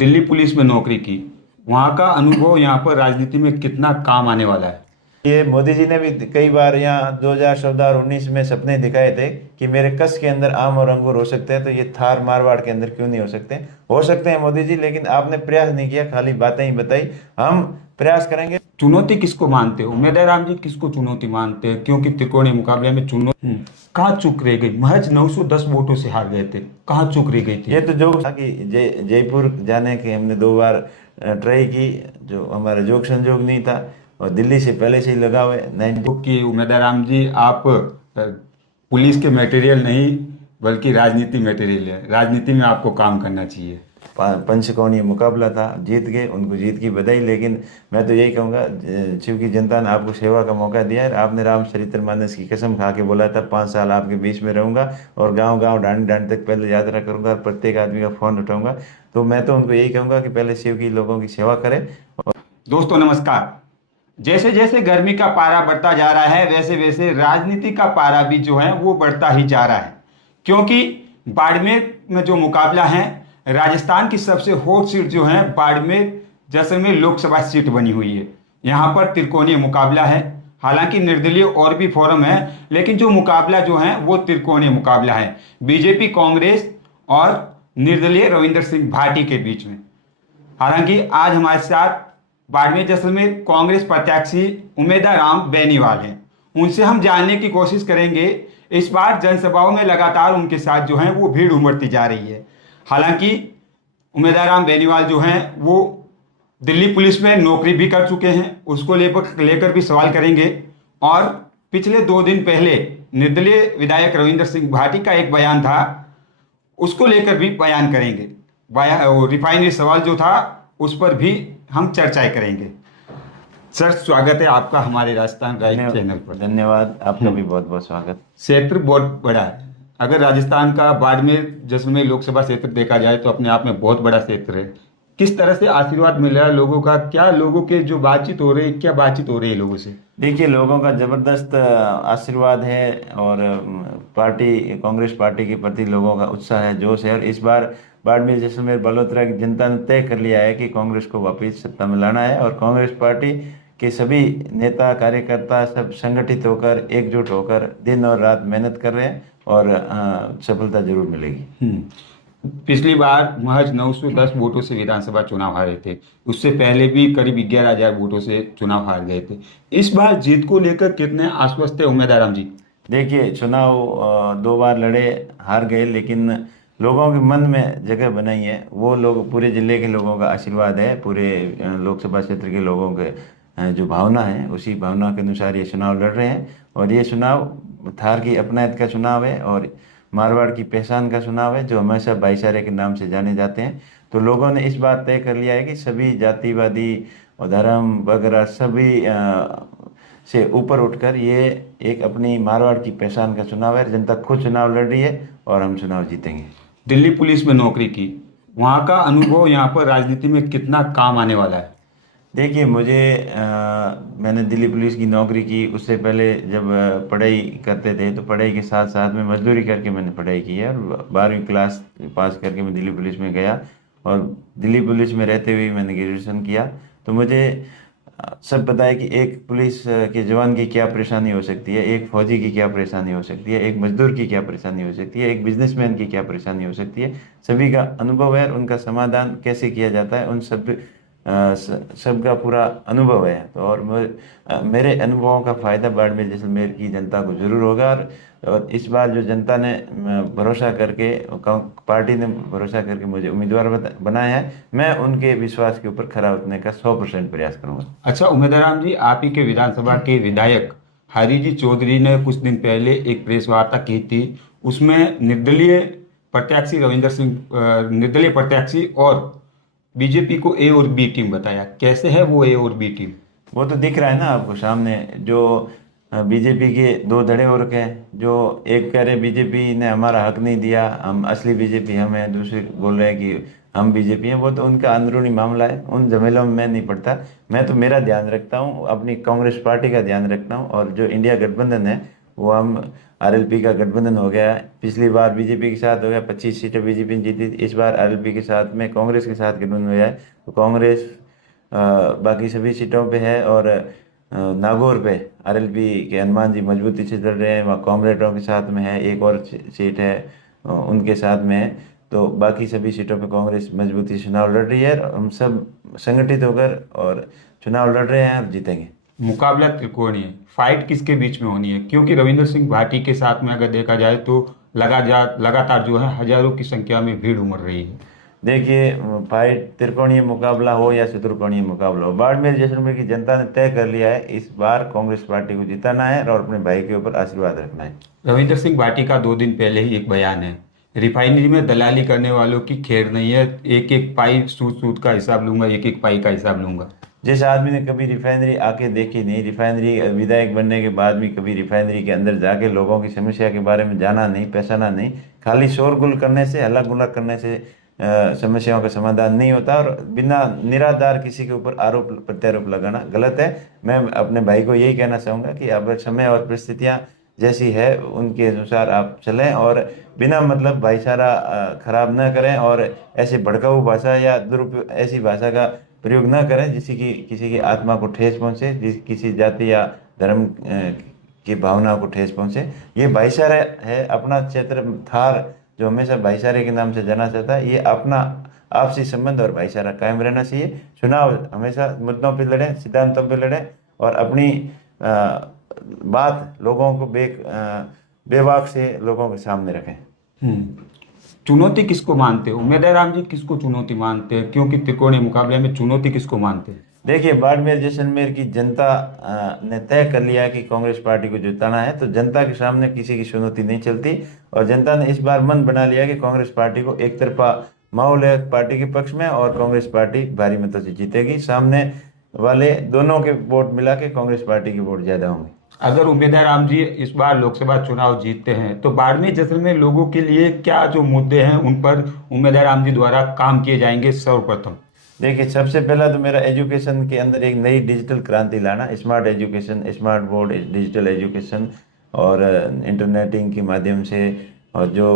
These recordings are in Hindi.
दिल्ली पुलिस में नौकरी की, वहाँ का अनुभव यहाँ पर राजनीति में कितना काम आने वाला है। ये मोदी जी ने भी कई बार यहाँ 2014 और 19 में सपने दिखाए थे कि मेरे कस के अंदर आम और अंगूर हो सकते हैं, तो ये थार मारवाड़ के अंदर क्यों नहीं हो सकते हैं मोदी जी। लेकिन आपने प्रयास नहीं किया, खाली बातें ही बताई। हम प्रयास करेंगे। चुनौती किसको मानते हो उमेदवार राम जी, किसको चुनौती मानते हैं? क्योंकि त्रिकोणीय मुकाबले में चुनौती कहाँ चूक रह गई? महज 910 वोटों से हार गए थे, कहाँ चूक रह गई थी? ये तो जो था कि जयपुर जाने के हमने 2 बार ट्राई की, जो हमारा जोग संजोग नहीं था, और दिल्ली से पहले से ही लगा हुआ है 90। कि उमेदवार राम जी, आप पुलिस के मटेरियल नहीं बल्कि राजनीति मटेरियल है। राजनीति में आपको काम करना चाहिए। पंचकोणीय मुकाबला था, जीत गए, उनको जीत की बधाई। लेकिन मैं तो यही कहूँगा, शिव की जनता ने आपको सेवा का मौका दिया है। आपने रामचरितमानस की कसम खा के बोला था 5 साल आपके बीच में रहूंगा और गांव गांव डांड डांड तक पैदल यात्रा करूंगा, प्रत्येक आदमी का फोन उठाऊंगा। तो मैं तो उनको यही कहूँगा कि पहले शिव की लोगों की सेवा करें। दोस्तों नमस्कार। जैसे जैसे गर्मी का पारा बढ़ता जा रहा है, वैसे वैसे राजनीति का पारा भी जो है वो बढ़ता ही जा रहा है। क्योंकि बाड़मेर में जो मुकाबला है, राजस्थान की सबसे हॉट सीट जो है बाड़मेर जैसलमेर लोकसभा सीट बनी हुई है। यहाँ पर त्रिकोणीय मुकाबला है। हालांकि निर्दलीय और भी फोरम है, लेकिन जो मुकाबला जो है वो त्रिकोणीय मुकाबला है, बीजेपी, कांग्रेस और निर्दलीय रविंद्र सिंह भाटी के बीच में। हालांकि आज हमारे साथ बाड़मेर जैसलमेर कांग्रेस प्रत्याशी उमेदवार राम बेनीवाल हैं। उनसे हम जानने की कोशिश करेंगे। इस बार जनसभाओं में लगातार उनके साथ जो है वो भीड़ उमड़ती जा रही है। हालांकि उमेदवार राम बेनीवाल जो हैं वो दिल्ली पुलिस में नौकरी भी कर चुके हैं, उसको लेकर भी सवाल करेंगे। और पिछले 2 दिन पहले निर्दलीय विधायक रविंद्र सिंह भाटी का एक बयान था, उसको लेकर भी बयान करेंगे। रिफाइनरी सवाल जो था उस पर भी हम चर्चाएं करेंगे। सर, स्वागत है आपका हमारे राजस्थान राइट चैनल पर। धन्यवाद, आपका भी बहुत बहुत स्वागत। क्षेत्र बहुत बड़ा है। अगर राजस्थान का बाड़मेर जैसलमेर लोकसभा क्षेत्र देखा जाए तो अपने आप में बहुत बड़ा क्षेत्र है। किस तरह से आशीर्वाद मिल रहा है लोगों का? क्या लोगों के जो बातचीत हो रही है, क्या बातचीत हो रही है लोगों से? देखिए, लोगों का जबरदस्त आशीर्वाद है, और पार्टी, कांग्रेस पार्टी के प्रति लोगों का उत्साह है, जोश है। और इस बार बाड़मेर जैसलमेर बलोत्रा की जनता ने तय कर लिया है कि कांग्रेस को वापस सत्ता में लाना है। और कांग्रेस पार्टी के सभी नेता कार्यकर्ता सब संगठित होकर, एकजुट होकर दिन और रात मेहनत कर रहे हैं, और सफलता जरूर मिलेगी। पिछली बार महज 910 वोटों से विधानसभा चुनाव हारे थे। उससे पहले भी करीब 11,000 वोटों से चुनाव हार गए थे। इस बार जीत को लेकर कितने आश्वस्त है उमेदवार राम जी? देखिए, चुनाव 2 बार लड़े, हार गए, लेकिन लोगों के मन में जगह बनाई है। वो लोग, पूरे जिले के लोगों का आशीर्वाद है, पूरे लोकसभा क्षेत्र के लोगों के जो भावना है, उसी भावना के अनुसार ये चुनाव लड़ रहे हैं। और ये चुनाव थार की अपनायत का चुनाव है, और मारवाड़ की पहचान का चुनाव है, जो हमेशा भाईचारे के नाम से जाने जाते हैं। तो लोगों ने इस बात तय कर लिया है कि सभी जातिवादी और धर्म वगैरह सभी से ऊपर उठकर ये एक अपनी मारवाड़ की पहचान का चुनाव है। जनता खुद चुनाव लड़ रही है, और हम चुनाव जीतेंगे। दिल्ली पुलिस में नौकरी की, वहाँ का अनुभव यहाँ पर राजनीति में कितना काम आने वाला है? देखिए, मैंने दिल्ली पुलिस की नौकरी की। उससे पहले जब पढ़ाई करते थे तो पढ़ाई के साथ साथ में मजदूरी करके मैंने पढ़ाई की है, और 12वीं क्लास पास करके मैं दिल्ली पुलिस में गया, और दिल्ली पुलिस में रहते हुए मैंने ग्रेजुएशन किया। तो मुझे सब पता है कि एक पुलिस के जवान की क्या परेशानी हो सकती है, एक फौजी की क्या परेशानी हो सकती है, एक मजदूर की क्या परेशानी हो सकती है, एक बिजनेसमैन की क्या परेशानी हो सकती है। सभी का अनुभव है, उनका समाधान कैसे किया जाता है, उन सबका पूरा अनुभव है। तो और मेरे अनुभवों का फ़ायदा बाड़मेर जैसलमेर की जनता को ज़रूर होगा। और इस बार जो जनता ने भरोसा करके, पार्टी ने भरोसा करके मुझे उम्मीदवार बनाया है, मैं उनके विश्वास के ऊपर खरा उतरने का 100% प्रयास करूँगा। अच्छा उमेदवार राम जी, आप ही के विधानसभा के विधायक हरिजी चौधरी ने कुछ दिन पहले एक प्रेस वार्ता की थी। उसमें निर्दलीय प्रत्याशी रविंद्र सिंह, निर्दलीय प्रत्याशी और बीजेपी को ए और बी टीम बताया। कैसे है वो ए और बी टीम? वो तो दिख रहा है ना आपको सामने, जो बीजेपी के 2 धड़े हो रखे हैं। जो एक कह रहे बीजेपी ने हमारा हक नहीं दिया, हम असली बीजेपी हम हैं, दूसरे बोल रहे हैं कि हम बीजेपी हैं। वो तो उनका अंदरूनी मामला है, उन झमेलों में मैं नहीं पड़ता। मैं तो मेरा ध्यान रखता हूँ, अपनी कांग्रेस पार्टी का ध्यान रखता हूँ, और जो इंडिया गठबंधन है वो हम आरएलपी का गठबंधन हो गया है। पिछली बार बीजेपी के साथ हो गया, 25 सीटें बीजेपी ने जीती। इस बार आरएलपी के साथ में कांग्रेस के साथ गठबंधन हो जाए तो कांग्रेस बाकी सभी सीटों पे है, और नागौर पे आरएलपी के हनुमान जी मजबूती से लड़ रहे हैं, वहाँ कॉमरेडों के साथ में है, एक और सीट है उनके साथ में है। तो बाकी सभी सीटों पे कांग्रेस मजबूती से चुनाव लड़ रही है, और हम सब संगठित होकर और चुनाव लड़ रहे हैं और जीतेंगे। मुकाबला त्रिकोणीय है, फाइट किसके बीच में होनी है? क्योंकि रविंद्र सिंह भाटी के साथ में अगर देखा जाए तो लगातार जो है हजारों की संख्या में भीड़ उमड़ रही है। देखिए, फाइट त्रिकोणीय मुकाबला हो या चतुर्कोणीय मुकाबला हो, बाड़मेर जैसलमेर की जनता ने तय कर लिया है इस बार कांग्रेस पार्टी को जिताना है और अपने भाई के ऊपर आशीर्वाद रखना है। रविंद्र सिंह भाटी का 2 दिन पहले ही एक बयान है, रिफाइनरी में दलाली करने वालों की खैर नहीं है, एक एक पाई सूद का हिसाब लूंगा, एक एक पाई का हिसाब लूंगा। जिस आदमी ने कभी रिफाइनरी आके देखी नहीं, रिफाइनरी विधायक बनने के बाद भी कभी रिफाइनरी के अंदर जाके लोगों की समस्या के बारे में जाना नहीं, पहचाना नहीं, खाली शोरगुल करने से, हल्ला गुल्ला करने से समस्याओं का समाधान नहीं होता, और बिना निराधार किसी के ऊपर आरोप प्रत्यारोप लगाना गलत है। मैं अपने भाई को यही कहना चाहूँगा कि अब समय और परिस्थितियाँ जैसी है उनके अनुसार आप चलें, और बिना मतलब भाईचारा खराब न करें, और ऐसे भड़काऊ भाषा या दुरुपयोग ऐसी भाषा का प्रयोग न करें जिससे कि किसी की आत्मा को ठेस पहुँचे, किसी जाति या धर्म की भावनाओं को ठेस पहुँचे। ये भाईचारा है। अपना क्षेत्र थार जो हमेशा भाईचारे के नाम से जाना चाहता है, ये अपना आपसी संबंध और भाईचारा कायम रहना चाहिए। चुनाव हमेशा मुद्दों पे लड़ें, सिद्धांतों पे लड़ें, और अपनी बात लोगों को बेबाक से लोगों के सामने रखें। चुनौती किसको मानते हो? उम्मीदवार राम जी किसको चुनौती मानते हैं? क्योंकि त्रिकोणीय मुकाबले में चुनौती किसको मानते हैं? देखिए, बाड़मेर जैसलमेर की जनता ने तय कर लिया है कि कांग्रेस पार्टी को जिताना है, तो जनता के सामने किसी की चुनौती नहीं चलती, और जनता ने इस बार मन बना लिया कि कांग्रेस पार्टी को एक तरफा माहौल है पार्टी के पक्ष में, और कांग्रेस पार्टी भारी मतों से जीतेगी। सामने वाले दोनों के वोट मिला के कांग्रेस पार्टी के वोट ज्यादा होंगे। अगर उम्मीदवार राम जी इस बार लोकसभा चुनाव जीतते हैं तो बाड़मेर जैसलमेर लोगों के लिए क्या जो मुद्दे हैं उन पर उम्मीदवार राम जी द्वारा काम किए जाएंगे? सर्वप्रथम देखिए, सबसे पहला तो मेरा एजुकेशन के अंदर एक नई डिजिटल क्रांति लाना, smart education, smart board, digital education, और इंटरनेटिंग के माध्यम से, और जो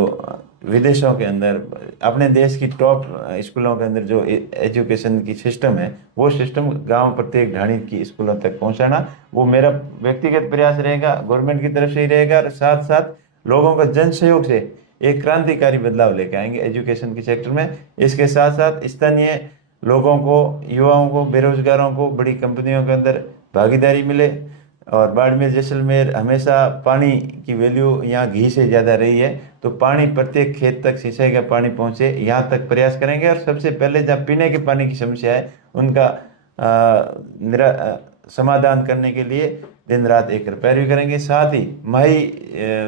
विदेशों के अंदर अपने देश की टॉप स्कूलों के अंदर जो एजुकेशन की सिस्टम है, वो सिस्टम गांव प्रत्येक ढाणी की स्कूलों तक पहुंचाना, वो मेरा व्यक्तिगत प्रयास रहेगा, गवर्नमेंट की तरफ से ही रहेगा, और साथ साथ लोगों का जन सहयोग से एक क्रांतिकारी बदलाव लेके आएंगे एजुकेशन के सेक्टर में। इसके साथ साथ स्थानीय लोगों को, युवाओं को, बेरोजगारों को बड़ी कंपनियों के अंदर भागीदारी मिले। और बाड़मेर जैसलमेर हमेशा पानी की वैल्यू यहाँ घी से ज़्यादा रही है, तो पानी प्रत्येक खेत तक सिंचाई का पानी पहुँचे, यहाँ तक प्रयास करेंगे। और सबसे पहले जब पीने के पानी की समस्या है उनका समाधान करने के लिए दिन रात एक पैरवी करेंगे। साथ ही माही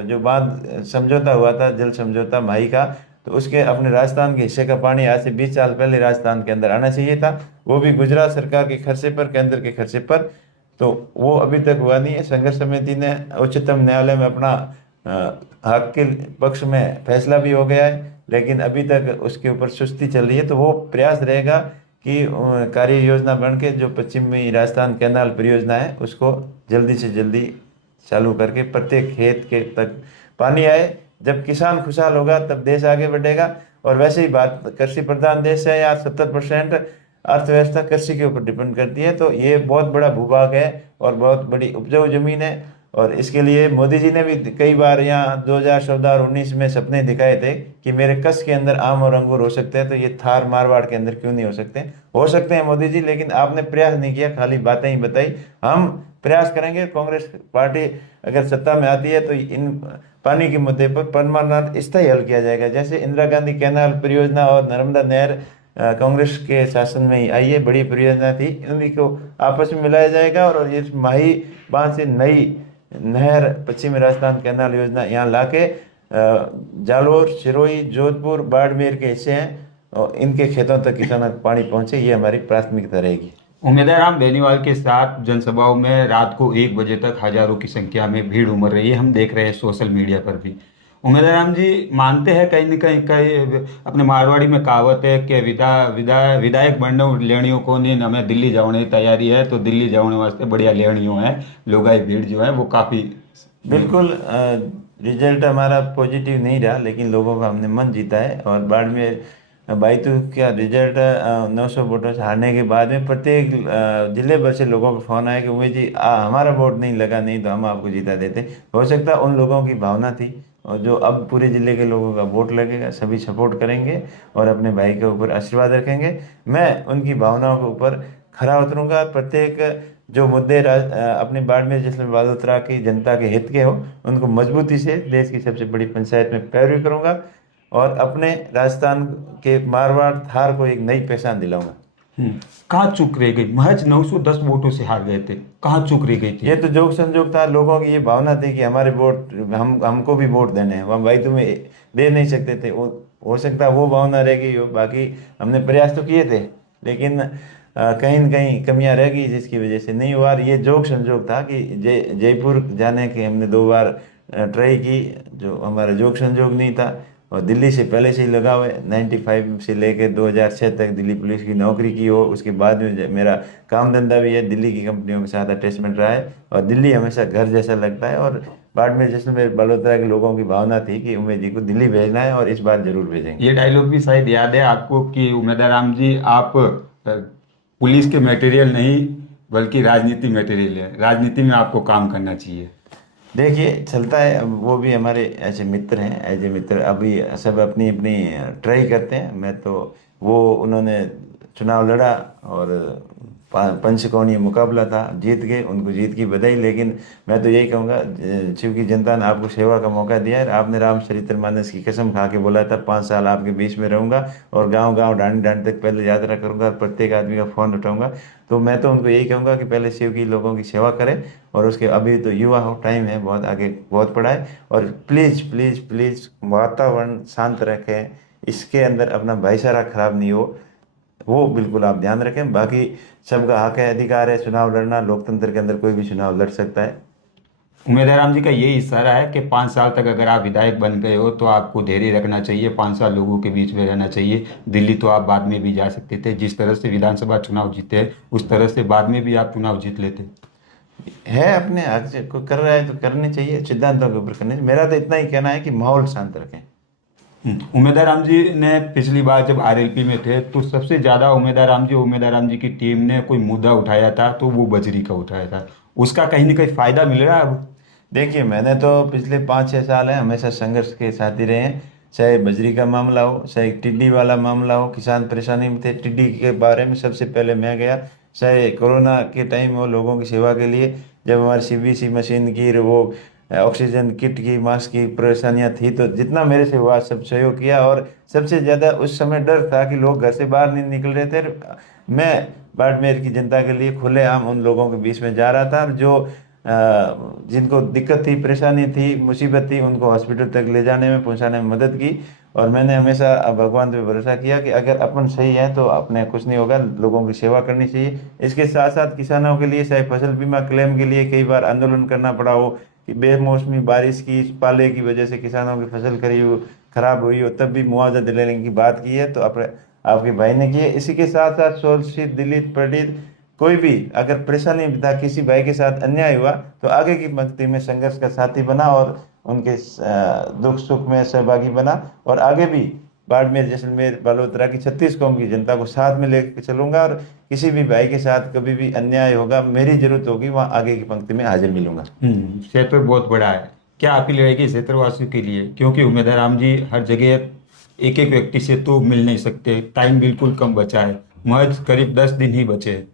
जो बांध समझौता हुआ था, जल समझौता माही का, तो उसके अपने राजस्थान के हिस्से का पानी आज से 20 साल पहले राजस्थान के अंदर आना चाहिए था, वो भी गुजरात सरकार के खर्चे पर, केंद्र के खर्चे पर, तो वो अभी तक हुआ नहीं है। संघर्ष समिति ने उच्चतम न्यायालय में अपना हक के पक्ष में फैसला भी हो गया है, लेकिन अभी तक उसके ऊपर सुस्ती चल रही है। तो वो प्रयास रहेगा कि कार्य योजना बन के जो पश्चिमी राजस्थान कैनाल परियोजना है उसको जल्दी से जल्दी चालू करके प्रत्येक खेत के तक पानी आए। जब किसान खुशहाल होगा तब देश आगे बढ़ेगा। और वैसे ही बात कृषि प्रधान देश है, यहाँ 70% अर्थव्यवस्था कृषि के ऊपर डिपेंड करती है, तो ये बहुत बड़ा भूभाग है और बहुत बड़ी उपजाऊ जमीन है। और इसके लिए मोदी जी ने भी कई बार यहाँ 2014 और 19 में सपने दिखाए थे कि मेरे कच्छ के अंदर आम और अंगूर हो सकते हैं, तो ये थार मारवाड़ के अंदर क्यों नहीं हो सकते हैं मोदी जी, लेकिन आपने प्रयास नहीं किया, खाली बातें ही बताई। हम प्रयास करेंगे, कांग्रेस पार्टी अगर सत्ता में आती है तो इन पानी के मुद्दे पर परमानेंट स्थायी हल किया जाएगा। जैसे इंदिरा गांधी कैनाल परियोजना और नर्मदा नहर कांग्रेस के शासन में ही आई है, बड़ी परियोजना थी, उन्हीं को आपस में मिलाया जाएगा। और इस माही बांध से नई नहर पश्चिमी राजस्थान कैनाल योजना यहाँ लाके जालोर, सिरोही, जोधपुर, बाड़मेर के हिस्से हैं और इनके खेतों तक किसानों को पानी पहुँचे, ये हमारी प्राथमिकता रहेगी। उम्मीदवार राम बेनीवाल के साथ जनसभाओं में रात को 1 बजे तक हजारों की संख्या में भीड़ उमड़ रही है, हम देख रहे हैं सोशल मीडिया पर भी। उम्मीदवार राम जी मानते हैं कहीं न कहीं अपने मारवाड़ी में कहावत है कि विधायक बनने लेणियों को नहीं, हमें दिल्ली जाने की तैयारी है, तो दिल्ली जाने वास्ते बढ़िया लेणियों है, लोगाई भीड़ जो है वो काफ़ी बिल्कुल रिजल्ट हमारा पॉजिटिव नहीं रहा, लेकिन लोगों का हमने मन जीता है। और बाड़मेर बाईतू का रिजल्ट 900 वोटों से हारने के बाद में प्रत्येक जिले भर से लोगों का फोन आया कि उमेश जी हमारा वोट नहीं लगा, नहीं तो हम आपको जिता देते। हो सकता है उन लोगों की भावना थी, और जो अब पूरे जिले के लोगों का वोट लगेगा, सभी सपोर्ट करेंगे और अपने भाई के ऊपर आशीर्वाद रखेंगे। मैं उनकी भावनाओं के ऊपर खरा उतरूंगा। प्रत्येक जो मुद्दे अपने बाड़मेर जैसलमेर बालोतरा की जनता के हित के हो, उनको मजबूती से देश की सबसे बड़ी पंचायत में पैरवी करूंगा और अपने राजस्थान के मारवाड़ थार को एक नई पहचान दिलाऊंगा। कहाँ चूक रह गई? महज 910 वोटों से हार गए थे, कहाँ चूक रह गई थी? ये तो जोग संजोग था, लोगों की ये भावना थी कि हमारे वोट हमको भी वोट देने हैं, वहाँ भाई तुम्हें दे नहीं सकते थे। वो हो सकता है वो भावना रह गई हो। बाकी हमने प्रयास तो किए थे, लेकिन कहीं न कहीं कमियां रह गई, जिसकी वजह से नहीं हुआ। और ये जोग संजोग था कि जयपुर जाने के हमने 2 बार ट्राई की, जो हमारा जोग संजोग नहीं था। और दिल्ली से पहले से ही लगा हुआ है, 95 से लेकर 2006 तक दिल्ली पुलिस की नौकरी की हो। उसके बाद में मेरा काम धंधा भी है, दिल्ली की कंपनियों के साथ अटैचमेंट रहा है, और दिल्ली हमेशा घर जैसा लगता है। और बाड़मेर जैसलमेर बड़ोदरा के लोगों की भावना थी कि उमेश जी को दिल्ली भेजना है, और इस बार जरूर भेजेंगे। ये डायलॉग भी शायद याद है आपको कि उमेदराम जी, आप पुलिस के मटेरियल नहीं बल्कि राजनीति मटेरियल है, राजनीति में आपको काम करना चाहिए। देखिए चलता है, अब वो भी हमारे ऐसे मित्र हैं, ऐसे मित्र अभी सब अपनी अपनी ट्राई करते हैं। मैं तो वो उन्होंने चुनाव लड़ा और पंचकोणीय मुकाबला था, जीत गए, उनको जीत की बधाई। लेकिन मैं तो यही कहूँगा, शिव की जनता ने आपको सेवा का मौका दिया है। आपने रामचरितमानस की कसम खा के बोला था 5 साल आपके बीच में रहूंगा और गांव गांव ढांड ढांड तक पहले यात्रा करूंगा, प्रत्येक आदमी का फोन उठाऊंगा। तो मैं तो उनको यही कहूँगा कि पहले शिव की लोगों की सेवा करें, और उसके अभी तो युवा हो, टाइम है बहुत, आगे बहुत पड़ा है। और प्लीज़ प्लीज़ प्लीज़ वातावरण शांत रखें, इसके अंदर अपना भाईचारा खराब नहीं हो, वो बिल्कुल आप ध्यान रखें। बाकी सबका हक है, अधिकार है चुनाव लड़ना, लोकतंत्र के अंदर कोई भी चुनाव लड़ सकता है। उमेदराम जी का यही इशारा है कि 5 साल तक अगर आप विधायक बन गए हो तो आपको धैर्य रखना चाहिए, 5 साल लोगों के बीच में रहना चाहिए। दिल्ली तो आप बाद में भी जा सकते थे, जिस तरह से विधानसभा चुनाव जीते उस तरह से बाद में भी आप चुनाव जीत लेते। है अपने हक से कोई कर रहा है तो करनी चाहिए, सिद्धांतों के ऊपर करनी चाहिए। मेरा तो इतना ही कहना है कि माहौल शांत रखें। उमेदराम जी ने पिछली बार जब आरएलपी में थे तो सबसे ज्यादा उमेदराम जी की टीम ने कोई मुद्दा उठाया था तो वो बजरी का उठाया था, उसका कहीं ना कहीं फायदा मिल रहा है अब? देखिए मैंने तो पिछले 5-6 साल हैं हमेशा संघर्ष के साथ ही रहे हैं। चाहे बजरी का मामला हो, चाहे टिड्डी वाला मामला हो, किसान परेशानी में थे, टिड्डी के बारे में सबसे पहले मैं गया। चाहे कोरोना के टाइम हो, लोगों की सेवा के लिए जब हमारी सीबीसी मशीन की वो ऑक्सीजन किट की, मास्क की परेशानियां थी, तो जितना मेरे से हुआ सब सहयोग किया। और सबसे ज़्यादा उस समय डर था कि लोग घर से बाहर नहीं निकल रहे थे। मैं बाड़मेर की जनता के लिए खुलेआम उन लोगों के बीच में जा रहा था, जो जिनको दिक्कत थी, परेशानी थी, मुसीबत थी, उनको हॉस्पिटल तक ले जाने में, पहुंचाने में मदद की। और मैंने हमेशा भगवान पे भरोसा किया कि अगर अपन सही है तो अपने कुछ नहीं होगा, लोगों की सेवा करनी चाहिए। इसके साथ साथ किसानों के लिए चाहे फसल बीमा क्लेम के लिए कई बार आंदोलन करना पड़ा हो, कि बेमौसमी बारिश की पाले की वजह से किसानों की फसल खराब हुई हो, तब भी मुआवजा दिलाने की बात की है, तो आपके भाई ने की है। इसी के साथ साथ शोषित, दलित, पीड़ित कोई भी अगर परेशानी था, किसी भाई के साथ अन्याय हुआ, तो आगे की पंक्ति में संघर्ष का साथी बना और उनके दुख सुख में सहभागी बना। और आगे भी बाड़मेर जैसलमेर बालोतरा की 36 कौम की जनता को साथ में लेकर चलूंगा, और किसी भी भाई के साथ कभी भी अन्याय होगा, मेरी जरूरत होगी, वहाँ आगे की पंक्ति में हाजिर मिलूंगा। क्षेत्र बहुत बड़ा है, क्या अपील रहेगी क्षेत्रवासियों के लिए? क्योंकि उमेदराम जी हर जगह एक एक व्यक्ति से तो मिल नहीं सकते, टाइम बिल्कुल कम बचा है, महज करीब 10 दिन ही बचे हैं।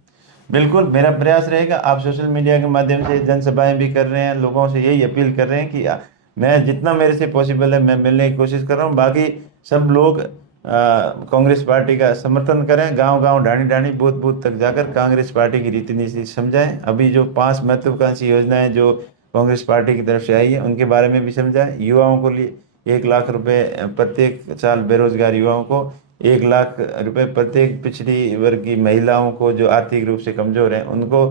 बिल्कुल मेरा प्रयास रहेगा। आप सोशल मीडिया के माध्यम से जनसभाएं भी कर रहे हैं, लोगों से यही अपील कर रहे हैं कि मैं जितना मेरे से पॉसिबल है मैं मिलने की कोशिश कर रहा हूँ। बाकी सब लोग कांग्रेस पार्टी का समर्थन करें, गांव गांव, ढाणी ढाणी, बूथ बूथ तक जाकर कांग्रेस पार्टी की रीति नीति समझाएं। अभी जो 5 महत्वाकांक्षी योजनाएं जो कांग्रेस पार्टी की तरफ से आई है उनके बारे में भी समझाएं। युवाओं को लिए 1 लाख रुपए प्रत्येक साल, बेरोजगार युवाओं को 1 लाख रुपए, प्रत्येक पिछड़ी वर्ग की महिलाओं को जो आर्थिक रूप से कमजोर हैं उनको,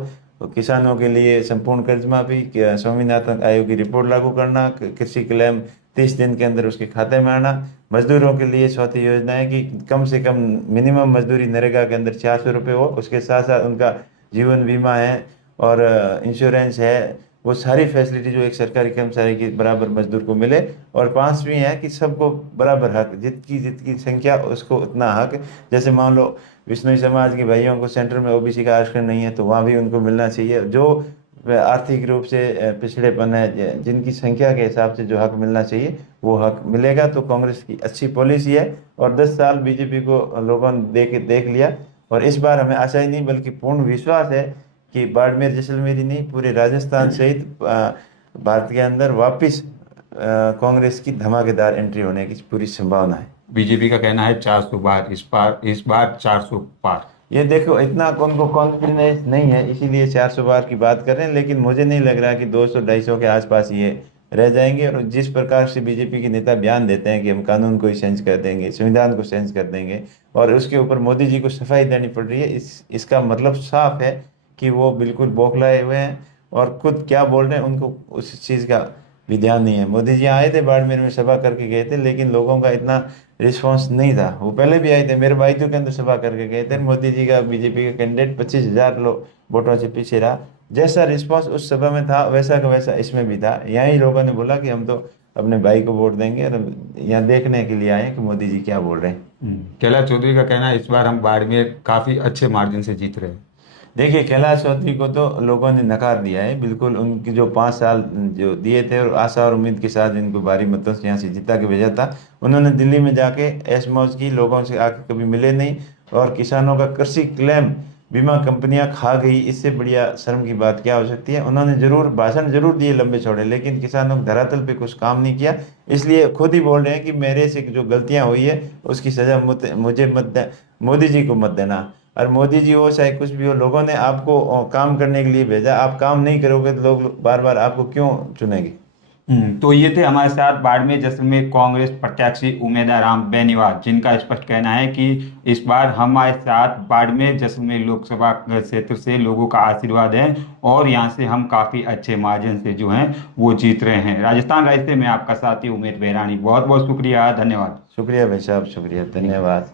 किसानों के लिए संपूर्ण कर्ज माफी, स्वामीनाथन आयोग की रिपोर्ट लागू करना, कृषि क्लेम 30 दिन के अंदर उसके खाते में आना। मजदूरों के लिए चौथी योजना है कि कम से कम मिनिमम मजदूरी नरेगा के अंदर 400 रुपये हो। उसके साथ साथ उनका जीवन बीमा है और इंश्योरेंस है, वो सारी फैसिलिटी जो एक सरकारी कर्मचारी की बराबर मजदूर को मिले। और पांचवी है कि सबको बराबर हक, जितकी संख्या उसको उतना हक। जैसे मान लो विष्णु समाज के भाइयों को सेंटर में ओबीसी का आरक्षण नहीं है तो वहाँ भी उनको मिलना चाहिए। जो आर्थिक रूप से पिछड़ेपन है, जिनकी संख्या के हिसाब से जो हक मिलना चाहिए वो हक मिलेगा। तो कांग्रेस की अच्छी पॉलिसी है और 10 साल बीजेपी को लोगों ने देख लिया। और इस बार हमें आशा ही नहीं बल्कि पूर्ण विश्वास है कि बाड़मेर जैसलमेर ही नहीं पूरे राजस्थान सहित भारत के अंदर वापस कांग्रेस की धमाकेदार एंट्री होने की पूरी संभावना है। बीजेपी का कहना है 400 बार, इस बार 400 पार। ये देखो इतना उनको कॉन्फिडेंस नहीं है इसीलिए 400 बार की बात कर रहे हैं, लेकिन मुझे नहीं लग रहा कि 200-250 के आसपास ये रह जाएंगे। और जिस प्रकार से बीजेपी के नेता बयान देते हैं कि हम कानून को ही चेंज कर देंगे, संविधान को चेंज कर देंगे, और उसके ऊपर मोदी जी को सफाई देनी पड़ रही है, इसका मतलब साफ है कि वो बिल्कुल बौखलाए हुए हैं और खुद क्या बोल रहे हैं उनको उस चीज़ का भी ध्यान नहीं है। मोदी जी आए थे बाड़मेर में, सभा करके गए थे, लेकिन लोगों का इतना रिस्पांस नहीं था। वो पहले भी आए थे, मेरे भाई तो के अंदर सभा करके गए थे। मोदी जी का बीजेपी का कैंडिडेट 25,000 वोटों से पीछे रहा। जैसा रिस्पांस उस सभा में था वैसा का वैसा इसमें भी था। यहाँ ही लोगों ने बोला कि हम तो अपने भाई को वोट देंगे और यहाँ देखने के लिए आए हैं कि मोदी जी क्या बोल रहे हैं। कैलाश चौधरी का कहना है इस बार हम बाड़मेर काफी अच्छे मार्जिन से जीत रहे हैं। देखिए कैलाश चौधरी को तो लोगों ने नकार दिया है बिल्कुल। उनकी जो 5 साल जो दिए थे और आशा और उम्मीद के साथ इनको भारी मतों से यहाँ से जिता के भेजा था, उन्होंने दिल्ली में जाके ऐश मौज की, लोगों से आके कभी मिले नहीं। और किसानों का कृषि क्लेम बीमा कंपनियां खा गई, इससे बढ़िया शर्म की बात क्या हो सकती है। उन्होंने जरूर भाषण जरूर दिए लंबे चौड़े, लेकिन किसानों को धरातल पे कुछ काम नहीं किया। इसलिए खुद ही बोल रहे हैं कि मेरे से जो गलतियां हुई है उसकी सजा मुझे मत, मोदी जी को मत देना। और मोदी जी हो चाहे कुछ भी हो, लोगों ने आपको काम करने के लिए भेजा, आप काम नहीं करोगे तो लोग बार बार आपको क्यों चुनेंगे। तो ये थे हमारे साथ बाड़मेर जैसलमेर कांग्रेस प्रत्याशी उमेदवार राम बेनीवाल, जिनका स्पष्ट कहना है कि इस बार हमारे साथ बाड़मेर जैसलमेर लोकसभा क्षेत्र से लोगों का आशीर्वाद है और यहाँ से हम काफी अच्छे मार्जिन से जो हैं वो जीत रहे हैं। राजस्थान राइज से मैं आपका साथी उमेश बेरानी, बहुत बहुत शुक्रिया, धन्यवाद। शुक्रिया भाई साहब, शुक्रिया, धन्यवाद।